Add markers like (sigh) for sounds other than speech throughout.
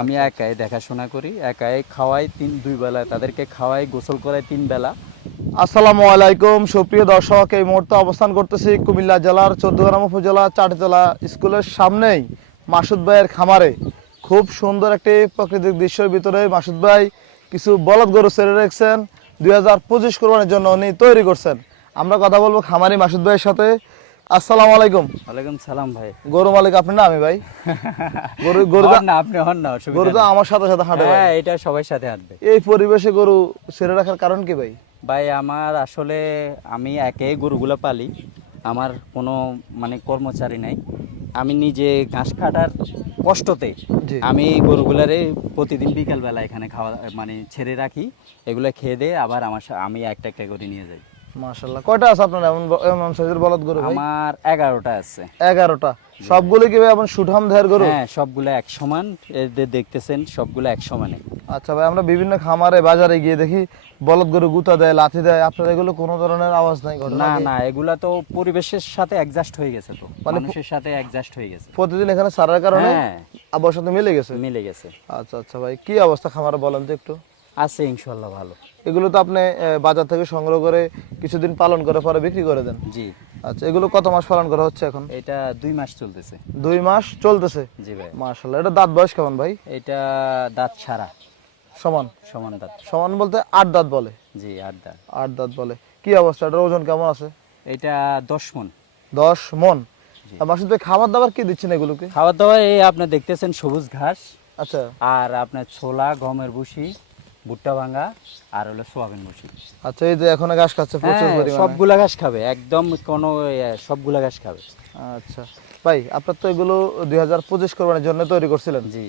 আমি একাই দেখাশোনা করি, একাই খাওয়াই তিন, দুই বেলা তাদেরকে খাওয়াই, গোসল করাই তিন বেলা। আসসালামু আলাইকুম, সুপ্রিয় দর্শক, এই মুহূর্তে অবস্থান করতেছি কুমিল্লা জেলার চৌদ্দগ্রাম উপজেলা চাটিতলা স্কুলের সামনেই মাসুদ ভাইয়ের খামারে। খুব সুন্দর একটি প্রাকৃতিক দৃশ্যের ভিতরে মাসুদ ভাই কিছু বলদ গরু ছেড়ে রেখেছেন। দুই হাজার পঁচিশ কোরবানির জন্য উনি তৈরি করছেন। আমরা কথা বলব খামারি মাসুদ ভাইয়ের সাথে। আসসালামু আলাইকুম। ওয়ালাইকুম সালাম ভাই। গরু মালিক আপনি না আমি ভাই? গরু (laughs) গরু না আপনি হন না গরু তো আমার সাথে সাথে হাঁটে হ্যাঁ এটা সবার সাথে হাঁটবে। এই পরিবেশে গরু ছেড়ে রাখার কারণ কি ভাই? ভাই আমার আসলে আমি একে গরুগুলো পালি আমার কোনো মানে কর্মচারী নাই। আমি নিজে ঘাস কাটার কষ্টতে। আমি গরুগুলারে প্রতিদিন বিকালবেলা এখানে খাওয়া মানে ছেড়ে রাখি এগুলো খেয়ে দিয়ে আবার আমার আমি একটা একটা করে নিয়ে যাই। মাশাল্লাহ কয়টা আছে আপনার? এমন এমন সাইজের বলদ গরু ভাই? আমার এগারোটা আছে। এগারোটা। সবগুলো কি ভাই এমন সুঠাম দেহের গরু? হ্যাঁ সবগুলো এক সমান। দেখতেছেন সবগুলো এক সমানে। আচ্ছা ভাই আমরা বিভিন্ন খামারে বাজারে গিয়ে দেখি বলদ গরু গুতা দেয় লাথি দেয়। আপনার এগুলো কোনো ধরনের আওয়াজ নাই না না এগুলা তো পরিবেশের সাথে অ্যাডজাস্ট হয়ে গেছে তো। মানে মানুষের সাথে অ্যাডজাস্ট হয়ে গেছে। প্রতিদিন এখানে সারার কারণে হ্যাঁ। আবহাওয়ার সাথে মিলে গেছে? মিলে গেছে। আচ্ছা আচ্ছা ভাই কি অবস্থা খামারে বলেন তো একটু? আছে ইনশাল্লাহ ভালো। এগুলো তো আপনি বাজার থেকে সংগ্রহ করে কিছুদিন পালন করে পরে বিক্রি করে দেন? জি। আচ্ছা এগুলো কত মাস পালন করা হচ্ছে এখন? এটা দুই মাস চলতেছে। দুই মাস চলতেছে? জি ভাই। মাশাল্লাহ এটা দাঁত বয়স কেমন ভাই? এটা দাঁত ছাড়া। সমান? সমান দাঁত। সমান বলতে আট দাঁত বলে? জি আট দাঁত। আট দাঁত বলে। কি অবস্থা? এটার ওজন কেমন আছে? এটা দশ মন। দশ মন? মাসুদ ভাই খাবার দাবার কি দিচ্ছেন এগুলোকে? খাবার দাবার এই আপনি দেখতেছেন সবুজ ঘাস। আচ্ছা। আর আপনার ছোলা গমের ভুসি ভুট্টা ভাঙা আর হলো সোয়াবিন ভুসি আচ্ছা এই যে এখন ঘাস খাচ্ছে প্রচুর হ্যাঁ, পরিমাণে। সবগুলা ঘাস খাবে একদম কোনো সবগুলা ঘাস খাবে। আচ্ছা। ভাই আপনার তো এগুলো দুই হাজার পঁচিশ কোরবানির জন্য তৈরি করছিলেন। জি।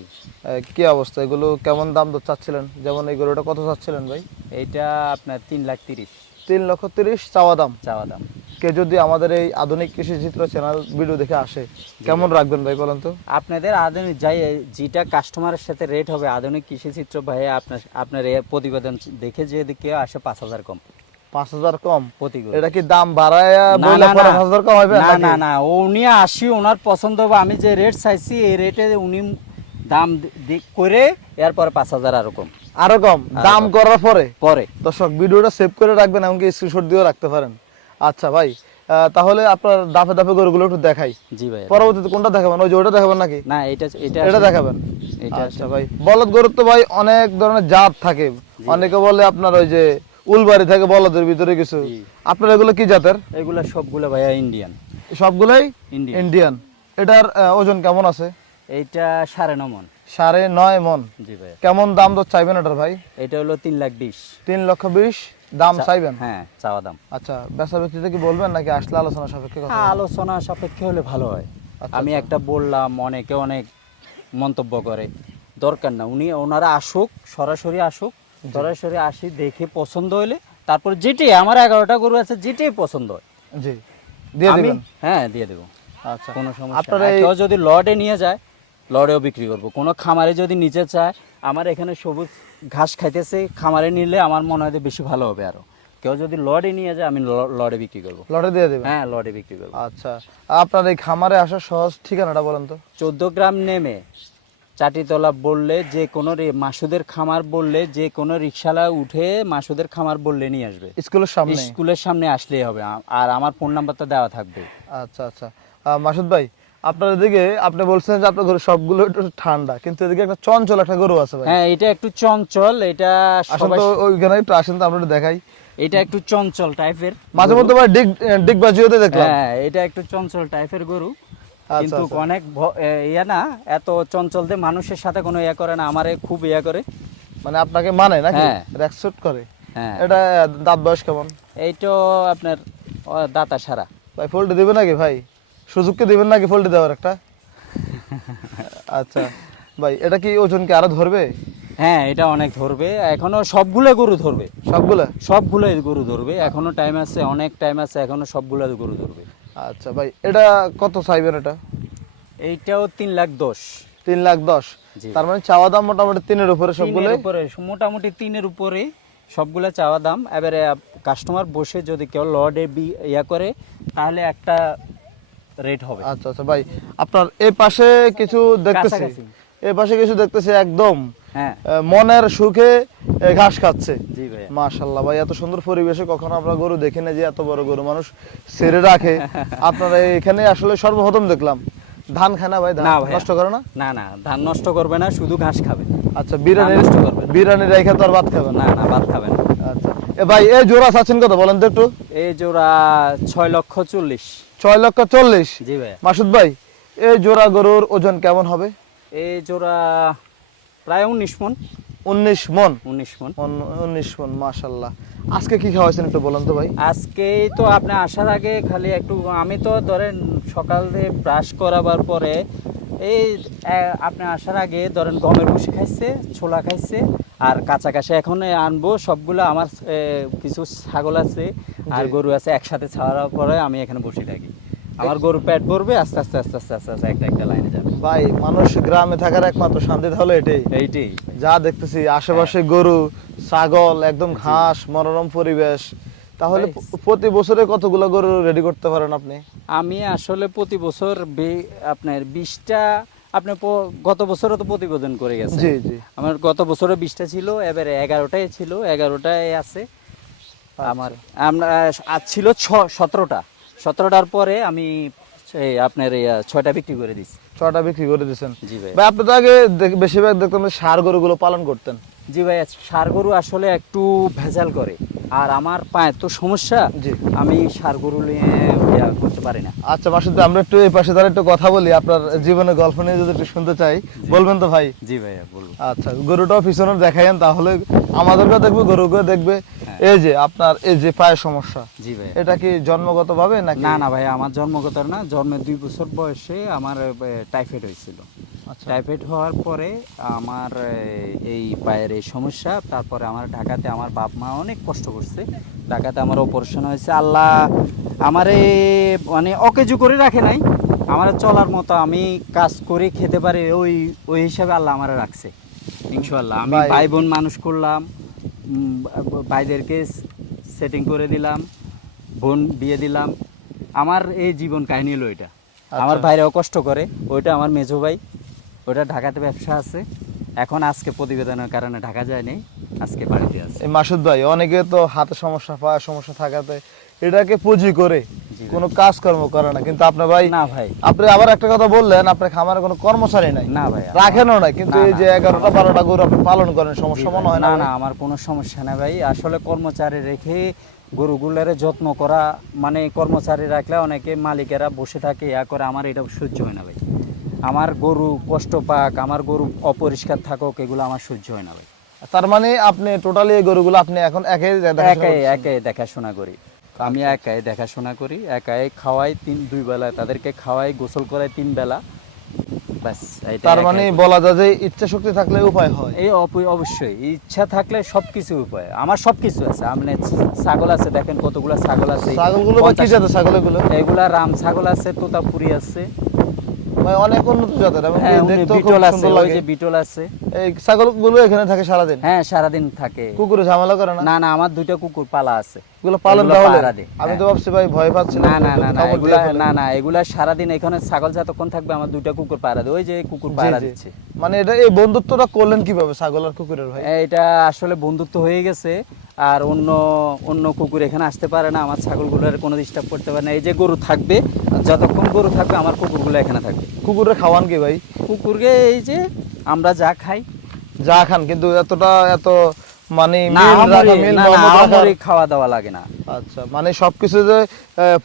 কি অবস্থা? এগুলো কেমন দাম তো চাচ্ছিলেন? যেমন এই গরুটা কত চাচ্ছিলেন ভাই? এইটা আপনার তিন লাখ তিরিশ। তিন লক্ষ তিরিশ চাওয়া দাম। চাওয়া দাম। কে যদি আমাদের এই আধুনিক কৃষি চিত্র চ্যানেল ভিডিও দেখে আসে কেমন রাখবেন ভাই বলেন তো? আপনাদের আধুনিক যাই যেটা কাস্টমারের সাথে রেট হবে আধুনিক কৃষি চিত্র ভাই আপনার আপনার এ প্রতিবেদন দেখে যে দিকে আসে পাঁচ হাজার কম। পাঁচ হাজার কম? প্রতি এটা কি দাম বাড়ায়। পাঁচ হাজার কম হবে না না না উনি আসি ওনার পছন্দ হবে। আমি যে রেট চাইছি এই রেটে উনি দাম করে এরপরে পাঁচ হাজার আরও কম। আরও কম? দাম করার পরে? পরে। দর্শক ভিডিওটা সেভ করে রাখবেন এমনকি স্ক্রিনশট দিয়েও রাখতে পারেন। আচ্ছা ভাই তাহলে আপনার দাফে দাফে গরুগুলো একটু দেখাই। জি ভাই। পরবর্তীতে কোনটা দেখাবেন? ওই যে ওটা দেখাবেন নাকি? না এটা এটা এটা দেখাবেন? এটা আচ্ছা ভাই বলদ গরুর তো ভাই অনেক ধরনের জাত থাকে। অনেকে বলে আপনার ওই যে উলবাড়ি থাকে বলদের ভিতরে কিছু। আপনার এগুলো কি জাতের? এগুলা সবগুলো ভাইয়া ইন্ডিয়ান সবগুলোই ইন্ডিয়ান ইন্ডিয়ান এটার ওজন কেমন আছে? এইটা সাড়ে ন মন। সাড়ে নয় মন। জি ভাই কেমন দাম তো চাইবেন এটার ভাই? এটা হলো তিন লাখ বিশ। তিন লক্ষ বিশ। দাম চাইবেন? হ্যাঁ চাওয়া দাম। আচ্ছা বেচা বিক্রিতে কি বলবেন নাকি আসলে আলোচনা সাপেক্ষে কথা আলোচনা সাপেক্ষে হলে ভালো হয়। আচ্ছা, আমি একটা বললাম অনেকে অনেক মন্তব্য করে। দরকার না উনি ওনারা আসুক সরাসরি আসুক সরাসরি আসি দেখে পছন্দ হলে তারপর যেটি আমার এগারোটা গরু আছে যেটাই পছন্দ হয়। জি দিয়ে দিবেন? হ্যাঁ দিয়ে দেবো। আচ্ছা। কোনো সমস্যা আপনার যদি লডে নিয়ে যায় লডেও বিক্রি করব। কোনো খামারে যদি নিচে চায় আমার এখানে সবুজ ঘাস খাইতেছে খামারে নিলে আমার মনে হয় বেশি ভালো হবে আরও। কেউ যদি লডে নিয়ে যায় আমি লডে বিক্রি করব। লটে দিয়ে দিবেন? হ্যাঁ লডে বিক্রি করব। আচ্ছা আপনার এই খামারে আসার সহজ ঠিকানাটা বলেন তো। চোদ্দ গ্রাম নেমে চাটিতলা বললে যে কোনো মাসুদের খামার বললে যে কোনো রিক্সালা উঠে মাসুদের খামার বললে নিয়ে আসবে। স্কুলের সামনে? স্কুলের সামনে আসলেই হবে। আর আমার ফোন নাম্বারটা দেওয়া থাকবে। আচ্ছা আচ্ছা। মাসুদ ভাই আপনার এদিকে আপনি বলছেন যে আপনার গরু সবগুলো একটু ঠান্ডা কিন্তু এদিকে একটা চঞ্চল একটা গরু আছে ভাই। হ্যাঁ এটা একটু চঞ্চল এটা তো ওইখানে একটু আসেন তো আমরা দেখাই। এটা একটু চঞ্চল টাইপের মাঝে মধ্যে ভাই ডিগ ডিগ বাজিওতে দেখলাম। হ্যাঁ এটা একটু চঞ্চল টাইপের গরু। আচ্ছা, কিন্তু আচ্ছা। অনেক ইয়া না এত চঞ্চল দিয়ে মানুষের সাথে কোনো ইয়া করে না আমারে খুব ইয়া করে। মানে আপনাকে মানে নাকি? হ্যাঁ। রেকসুট করে? হ্যাঁ। এটা দাঁত বয়স কেমন? এইটো আপনার দাতা সারা ভাই ফোল্ডে দিবে নাকি ভাই? সুযোগকে দিবেন নাকি ফোল্ডে দেওয়ার একটা? আচ্ছা ভাই এটা কি ওজন কি আরও ধরবে? হ্যাঁ এটা অনেক ধরবে। এখনও সবগুলো গরু ধরবে। সবগুলো? সবগুলো গরু ধরবে। এখনও টাইম আছে অনেক টাইম আছে এখনও সবগুলো গরু ধরবে। আচ্ছা ভাই এটা কত চাইবেন এটা? এইটাও তিন লাখ দশ। তিন লাখ দশ। তার মানে চাওয়া দাম মোটামুটি তিনের উপরে সবগুলো উপরে মোটামুটি তিনের উপরে সবগুলা চাওয়া দাম। এবারে কাস্টমার বসে যদি কেউ লর্ডে বি ইয়া করে তাহলে একটা রেট হবে। আচ্ছা আচ্ছা ভাই আপনার এই পাশে কিছু দেখতেছি। এই পাশে কিছু দেখতেছি একদম হ্যাঁ। মনের সুখে ঘাস খাচ্ছে। মাশাল্লাহ ভাই এত সুন্দর পরিবেশে কখনো আমরা গরু দেখি না যে এত বড় গরু মানুষ ছেড়ে রাখে। (laughs) আপনারা এখানে আসলে সর্বপ্রথম দেখলাম। ধান খায় না ভাই ধান? নষ্ট করে না? না না ধান নষ্ট করবে না শুধু ঘাস খাবে। আচ্ছা বিরিয়ানি নষ্ট করবে না। বিরিয়ানি রেখে তো আর ভাত খাবে না না ভাত খাবে না। ভাই এই জোড়া চাচ্ছেন কত বলেন তো একটু? এই জোড়া ছয় লক্ষ চল্লিশ। ছয় লক্ষ চল্লিশ? জি ভাইয়া মাসুদ ভাই এই জোড়া গরুর ওজন কেমন হবে? এই জোড়া প্রায় উনিশ মন। উনিশ মন? উনিশ মন। উনিশ মন মাশাল্লাহ। আজকে কি খাওয়াইছেন একটু বলেন তো ভাই। আজকেই তো আপনি আসার আগে খালি একটু আমি তো ধরেন সকালে ব্রাশ করাবার পরে এই আপনি আসার আগে ধরেন গমের ভুসি খাইছে ছোলা খাইছে আর কাঁচা কাঁচা এখন আনব সবগুলো আমার কিছু ছাগল আছে আর গরু আছে একসাথে ছাড়ার পরে আমি এখানে বসে থাকি। আমার গরু পেট ভরবে আস্তে আস্তে আস্তে আস্তে আস্তে আস্তে একটা একটা লাইনে যাবে। ভাই মানুষ গ্রামে থাকার একমাত্র শান্তি তাহলে এটাই। এইটাই। যা দেখতেছি আশেপাশে গরু ছাগল একদম ঘাস মনোরম পরিবেশ। তাহলে প্রতি বছরে কতগুলো গরু রেডি করতে পারেন আপনি? আমি আসলে প্রতি বছর আপনার বিশটা আপনি গত বছরও তো প্রতিবেদন করে গেছে জি জি। আমার গত বছরে বিশটা ছিল এবারে এগারোটাই ছিল এগারোটায় আছে। আমার আমরা আজ ছিল ছ সতেরোটা। সতেরোটার পরে আমি আপনার ছয়টা বিক্রি করে দিচ্ছি ছটা বিক্রি করে দিচ্ছেন জি ভাই। ভাই আপনি তো আগে বেশিরভাগ দেখতাম ষাঁড় গরুগুলো পালন করতেন। জি ভাই সার গরু আসলে একটু ভেজাল করে। আর আমার পায়ে তো সমস্যা আমি সার গরু নিয়ে করতে পারি না। আচ্ছা মাসুদ আমরা একটু এই পাশে দাঁড়িয়ে একটু কথা বলি আপনার জীবনের গল্প নিয়ে যদি একটু শুনতে চাই বলবেন তো ভাই? জি ভাইয়া বলুন আচ্ছা গরুটাও পিছনে দেখাইন তাহলে আমাদেরকেও দেখবে গরুকেও দেখবে। হ্যাঁ। এই যে আপনার এই যে পায়ের সমস্যা জি ভাই এটা কি জন্মগত ভাবে নাকি? না না ভাই আমার জন্মগত না জন্মের দুই বছর বয়সে আমার টাইফয়েড হয়েছিল। টাইফয়েড হওয়ার পরে আমার এই পায়ের এই সমস্যা তারপরে আমার ঢাকাতে আমার বাপ মা অনেক কষ্ট করছে। ঢাকাতে আমার অপারেশন হয়েছে। আল্লাহ আমারে মানে অকেজু করে রাখে নাই। আমার চলার মতো আমি কাজ করে খেতে পারি ওই ওই হিসাবে আল্লাহ আমার রাখছে। ইনশাল্লাহ আমি ভাই- বোন মানুষ করলাম ভাইদেরকে সেটিং করে দিলাম বোন বিয়ে দিলাম। আমার এই জীবন কাহিনী হলো এটা। আমার আচ্ছা। ভাইরাও কষ্ট করে ওইটা আমার মেজো ভাই। ওইটা ঢাকাতে ব্যবসা আছে। এখন আজকে প্রতিবেদনের কারণে ঢাকা যায়নি আজকে বাড়িতে আছে। এই মাসুদ ভাই অনেকে তো হাতে সমস্যা পায় সমস্যা থাকাতে এটাকে পুঁজি করে। কোনো কাজকর্ম করে না। কিন্তু আপনার ভাই না ভাই। আপনি আবার একটা কথা বললেন আপনার খামারে কোনো কর্মচারী নাই। না ভাই রাখেনও না কিন্তু এই যে এগারোটা বারোটা গরু আপনি পালন করেন সমস্যা। মনে হয় না না না আমার কোনো সমস্যা না ভাই। আসলে কর্মচারী রেখে গরুগুলারে যত্ন করা মানে কর্মচারী রাখলে অনেকে মালিকেরা বসে থাকে ইয়া করে আমার এটা সহ্য হয় না ভাই। আমার গরু কষ্ট পাক আমার গরু অপরিষ্কার থাকুক এগুলো আমার সহ্য হয় না ভাই। তার মানে আপনি টোটালি এই গরুগুলো আপনি এখন একাই একাই একাই দেখাশোনা করি। আমি একাই দেখাশোনা করি একাই খাওয়াই তিন দুই বেলা তাদেরকে খাওয়াই গোসল করাই তিন বেলা। ব্যাস তার মানে বলা যায় যে ইচ্ছা শক্তি থাকলে উপায় হয়। এই অবশ্যই ইচ্ছা থাকলে সবকিছু উপায়। আমার সবকিছু আছে মানে ছাগল আছে দেখেন কতগুলো ছাগল আছে। ছাগলগুলো বা কি জাতের ছাগলগুলো এগুলা রাম ছাগল আছে তোতাপুরি আছে। ভাই অনেক উন্নত জাতের এবং হ্যাঁ বিটল আছে সুন্দর ওই লাগে। যে বিটল আছে। এই ছাগলগুলো এখানে থাকে হ্যাঁ থাকে। কুকুরে ঝামেলা করে না? না না আমার দুইটা কুকুর পালা আছে। এগুলো পালন তাহলে? আমি তো হ্যাঁ। ভাবছি ভাই ভয় পাচ্ছিলাম না। না না না এগুলা না না এগুলা এখানে ছাগল যতক্ষণ থাকবে আমার দুইটা কুকুর দেয়। ওই যে কুকুর দিচ্ছে। মানে এটা এই বন্ধুত্বটা করলেন কীভাবে ছাগল আর কুকুরের ভাই? এটা আসলে বন্ধুত্ব হয়ে গেছে। আর অন্য অন্য কুকুর এখানে আসতে পারে না। আমার ছাগলগুলোর কোনো ডিস্টার্ব করতে পারে না। এই যে গরু থাকবে যতক্ষণ গরু থাকবে আমার কুকুরগুলো এখানে থাকবে। কুকুরের খাওয়ান কি ভাই? কুকুরকে এই যে আমরা যা খাই। যা খান কিন্তু এতটা এত মানে খাওয়া দাওয়া লাগে না। আচ্ছা মানে সবকিছু যে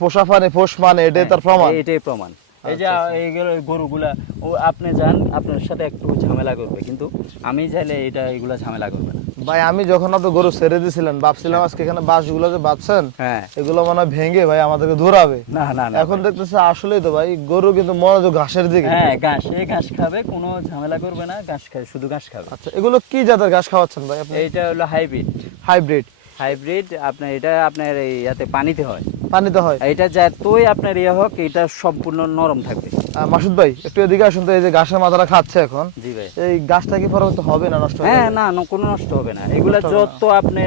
পোষা পানে পোষ মানে এটাই তার প্রমাণ। হ্যাঁ, এটাই প্রমাণ। এই যে আচ্ছা, এইগুলো গরুগুলা ও আপনি যান আপনার সাথে একটু ঝামেলা করবে। কিন্তু আমি চাইলে এটা এগুলা ঝামেলা করবে না। ভাই আমি যখন আপনি গরু ছেড়ে দিয়েছিলেন ভাবছিলাম আজকে এখানে বাঁশগুলো যে বাঁধছেন হ্যাঁ। এগুলো মনে ভেঙে ভাই আমাদেরকে ধরাবে। না না না এখন দেখতেছে আসলেই তো ভাই গরু কিন্তু মনোযোগ ঘাসের দিকে। হ্যাঁ ঘাস এই ঘাস খাবে কোনো ঝামেলা করবে না ঘাস খাবে শুধু ঘাস খাবে। আচ্ছা এগুলো কি জাতের ঘাস খাওয়াচ্ছেন ভাই আপনি? এইটা হলো হাইব্রিড। হাইব্রিড। হাইব্রিড আপনার এটা আপনার এই ইয়াতে পানিতে হয়। পানিতে হয়। এটা যতই আপনার ইয়ে হোক এটা সম্পূর্ণ নরম থাকবে। মাসুদ ভাই একটু এদিকে আসুন তো এই যে ঘাসের মাথাটা খাচ্ছে এখন। জি ভাই। এই গাছটা কি পরবর্তী হবে না নষ্ট হ্যাঁ না না কোনো নষ্ট হবে না। এগুলা যত আপনি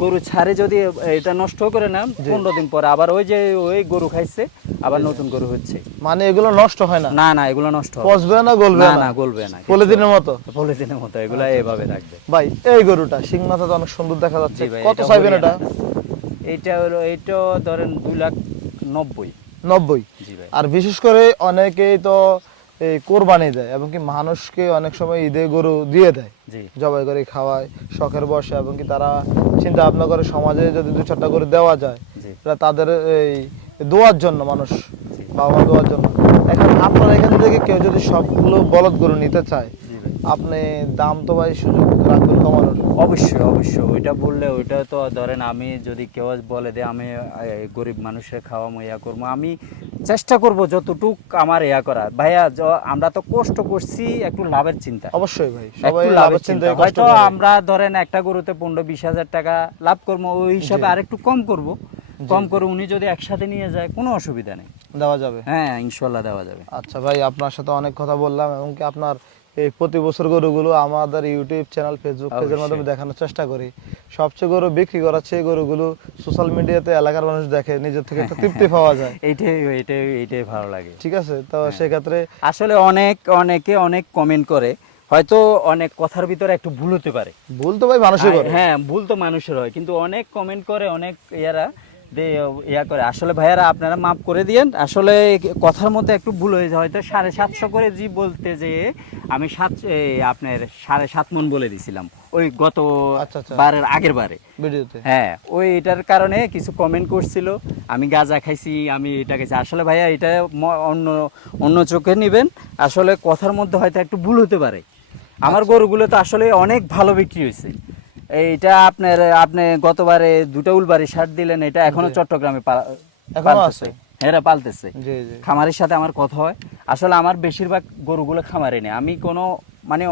গরু ছাড়ে যদি এটা নষ্ট করে না পনেরো দিন পরে আবার ওই যে ওই গরু খাইছে আবার নতুন গরু হচ্ছে। মানে এগুলো নষ্ট হয় না? না না এগুলো নষ্ট পচবে না গলবে না গলবে না পলিথিনের মতো? পলিথিনের মতো এগুলো এভাবে রাখবে। ভাই এই গরুটা সিং মাথা তো অনেক সুন্দর দেখা যাচ্ছে। কত এটা চাইবেন এটা। এইটা হলো এইটা ধরেন দুই লাখ নব্বই। নব্বই? আর বিশেষ করে অনেকেই তো এই কোরবানি দেয় এবং কি মানুষকে অনেক সময় ঈদে গরু দিয়ে দেয়। জবাই করে খাওয়ায় শখের বসে এবং কি তারা চিন্তা ভাবনা করে সমাজে যদি দু চারটা করে দেওয়া যায় তাদের এই দোয়ার জন্য মানুষ বাবা মা দোয়ার জন্য। এখন আপনার এখান থেকে কেউ যদি সবগুলো বলদ গরু নিতে চায় আপনি দাম তো ভাই সুযোগ রাখবেন কমানোর। অবশ্যই অবশ্যই। ওইটা বললে ওইটা তো ধরেন আমি যদি কেউ বলে দে আমি গরিব মানুষের খাওয়ামো ইয়া করব। আমি চেষ্টা করব যতটুক আমার ইয়া করা ভাইয়া আমরা তো কষ্ট করছি একটু লাভের চিন্তা। অবশ্যই ভাই সবাই লাভের চিন্তা। হয়তো আমরা ধরেন একটা গরুতে পনেরো বিশ হাজার টাকা লাভ করব ওই হিসাবে আরেকটু কম করব। কম করে উনি যদি একসাথে নিয়ে যায় কোনো অসুবিধা নেই। দেওয়া যাবে। হ্যাঁ ইনশাল্লাহ দেওয়া যাবে। আচ্ছা ভাই আপনার সাথে অনেক কথা বললাম এবং কি আপনার এই প্রতি বছর গরুগুলো আমাদের ইউটিউব চ্যানেল ফেসবুক পেজের মাধ্যমে দেখানোর চেষ্টা করি। সবচেয়ে গরু বিক্রি করার চেয়ে গরুগুলো সোশ্যাল মিডিয়াতে এলাকার মানুষ দেখে নিজের থেকে একটা তৃপ্তি পাওয়া যায়। (laughs) এইটাই এইটাই এইটাই ভালো লাগে। ঠিক আছে? তো হ্যাঁ। সেক্ষেত্রে আসলে অনেক অনেকে অনেক কমেন্ট করে হয়তো অনেক কথার ভিতরে একটু ভুল হতে পারে। ভুল তো ভাই মানুষের হ্যাঁ ভুল তো মানুষের হয় কিন্তু অনেক কমেন্ট করে অনেক ইয়ারা ইয়া করে। আসলে ভাইয়ারা আপনারা মাফ করে দিয়েন। আসলে কথার মধ্যে একটু ভুল হয়ে যায়। হয়তো সাড়ে সাতশো করে জি বলতে যে আমি সাত আপনার সাড়ে সাত মন বলে দিছিলাম। ওই গত আচ্ছা, আচ্ছা। বারের আগের বারে। হ্যাঁ ওই এটার কারণে কিছু কমেন্ট করছিল। আমি গাঁজা খাইছি আমি এটা খাইছি। আসলে ভাইয়া এটা অন্য অন্য চোখে নেবেন। আসলে কথার মধ্যে হয়তো একটু ভুল হতে পারে। আমার আচ্ছা। গরুগুলো তো আসলে অনেক ভালো বিক্রি হয়েছে। এইটা আপনার আপনি গতবারে দুটো উলবাড়ি সার দিলেন এটা এখনও চট্টগ্রামে এখনও আছে? এরা পালতেছে। জি জি। খামারের সাথে আমার কথা হয়। আসলে আমার বেশিরভাগ গরুগুলো খামারে নেই। আমি কোনো মানে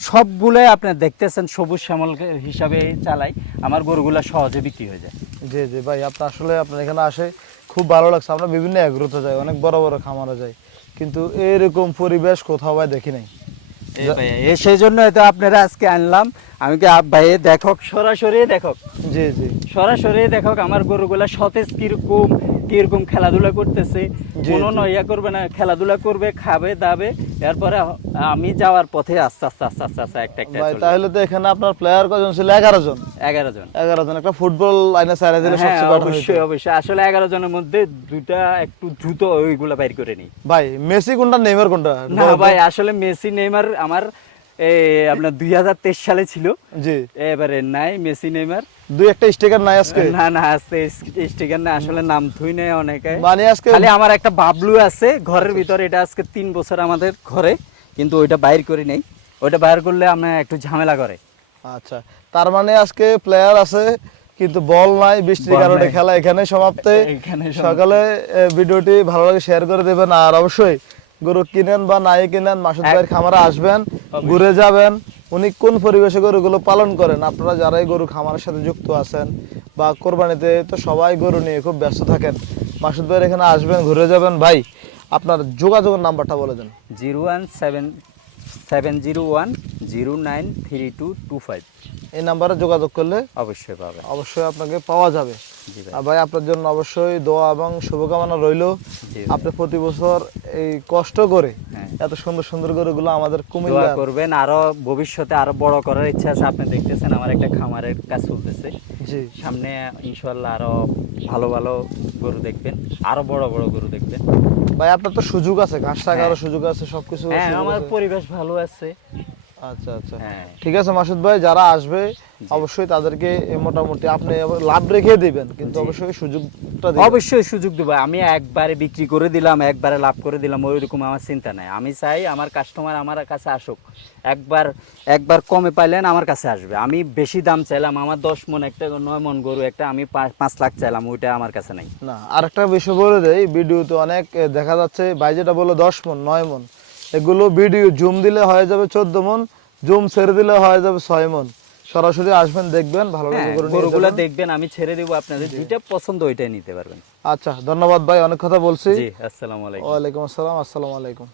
সবগুলোই আপনি দেখতেছেন সবুজ শ্যামল হিসাবে চালাই আমার গরুগুলো সহজে বিক্রি হয়ে যায়। জি জি ভাই আপনার আসলে আপনার এখানে আসে খুব ভালো লাগছে। আমরা বিভিন্ন এগ্রোতে যাই অনেক বড় বড় খামারে যাই। কিন্তু এরকম পরিবেশ কোথাও দেখি নাই। সেই জন্য তো আপনারা আজকে আনলাম। আমি কি ভাই দেখক? সরাসরি দেখক। জি জি। সরাসরি দেখক আমার গরুগুলা সতেজ কীরকম কীরকম খেলাধুলা করতেছে। কোনো নয়া করবে না খেলাধুলা করবে খাবে দাবে। এরপরে আমি যাওয়ার পথে আস্তে আস্তে আস্তে আস্তে আস্তে একটা একটা ভাই তাহলে তো এখানে আপনার প্লেয়ার কজন ছিল? এগারো জন। এগারো জন। এগারো জন। একটা ফুটবল লাইনে সাইডে দিলে হ্যাঁ সবচেয়ে বেটার অবশ্যই অবশ্যই। আসলে এগারো জনের মধ্যে দুইটা একটু দ্রুত ওইগুলা বাইর করে নিই। ভাই মেসি কোনটা নেইমার কোনটা? না ভাই আসলে মেসি নেইমার আমার এই আপনার দুই হাজার তেইশ সালে ছিল। জি। এবারে নাই মেসি নেইমার। দুই একটা স্টিকার নাই আজকে? না না আজকে স্টিকার না আসলে নাম থুই নেই অনেকে। মানে আজকে খালি আমার একটা বাবলু আছে ঘরের ভিতরে এটা আজকে তিন বছর আমাদের ঘরে কিন্তু ওইটা বাইর করি নেই। ওইটা বাইর করলে আমরা একটু ঝামেলা করে। আচ্ছা তার মানে আজকে প্লেয়ার আছে কিন্তু বল নাই বৃষ্টির কারণে খেলা এখানে সমাপ্ত। সকালে ভিডিওটি ভালো লাগে শেয়ার করে দেবেন। আর অবশ্যই গরু কিনেন বা নাই কিনেন মাসুদ ভাইয়ের খামারে আসবেন ঘুরে যাবেন। উনি কোন পরিবেশে গরুগুলো পালন করেন? আপনারা যারাই গরু খামারের সাথে যুক্ত আছেন বা কোরবানিতে তো সবাই গরু নিয়ে খুব ব্যস্ত থাকেন। মাসুদ ভাইয়ের এখানে আসবেন ঘুরে যাবেন। ভাই আপনার যোগাযোগের নাম্বারটা বলে দেন। Zero one seven seven zero one zero nine three two two five. এই নাম্বারে যোগাযোগ করলে অবশ্যই পাবে অবশ্যই আপনাকে পাওয়া যাবে। ভাই। আপনার জন্য অবশ্যই দোয়া এবং শুভকামনা রইল। আপনি প্রতি বছর এই কষ্ট করে হ্যাঁ। এত সুন্দর সুন্দর গরুগুলো আমাদের কুমিল্লা করবেন। আরও ভবিষ্যতে আরও বড় করার ইচ্ছা আছে। আপনি দেখতেছেন আমার একটা খামারের কাজ চলতেছে। জি। সামনে ইনশাল্লাহ আরও ভালো ভালো গরু দেখবেন। আরও বড় বড় গরু দেখবেন। ভাই আপনার তো সুযোগ আছে। ঘাস টাকারও হ্যাঁ। সুযোগ আছে সবকিছু হ্যাঁ আমার পরিবেশ ভালো আছে। আচ্ছা আচ্ছা। হ্যাঁ। ঠিক আছে মাসুদ ভাই যারা আসবে অবশ্যই তাদেরকে মোটামুটি আপনি লাভ রেখে দিবেন কিন্তু অবশ্যই সুযোগটা অবশ্যই সুযোগ দেবো। আমি একবারে বিক্রি করে দিলাম একবারে লাভ করে দিলাম ওই রকম আমার চিন্তা নাই। আমি চাই আমার কাস্টমার আমার কাছে আসুক। একবার একবার কমে পাইলেন আমার কাছে আসবে। আমি বেশি দাম চাইলাম আমার দশ মন একটা নয় মন গরু একটা আমি পাঁচ লাখ চাইলাম ওইটা আমার কাছে নাই। না আরেকটা বিষয় বলে দেই ভিডিওতে অনেক দেখা যাচ্ছে ভাই যেটা বলল দশ মন নয় মন এগুলো ভিডিও জুম দিলে হয়ে যাবে চোদ্দ মন জুম ছেড়ে দিলে হয়ে যাবে ছয় মন। সরাসরি আসবেন দেখবেন ভালো হ্যাঁ, গরুগুলা। দেখবেন আমি ছেড়ে দিব আপনাদের যেটা পছন্দ ওইটাই নিতে পারবেন। আচ্ছা ধন্যবাদ ভাই অনেক কথা বলছি। জি আসসালামু আলাইকুম। ওয়ালাইকুম আসসালাম আসসালামু আলাইকুম।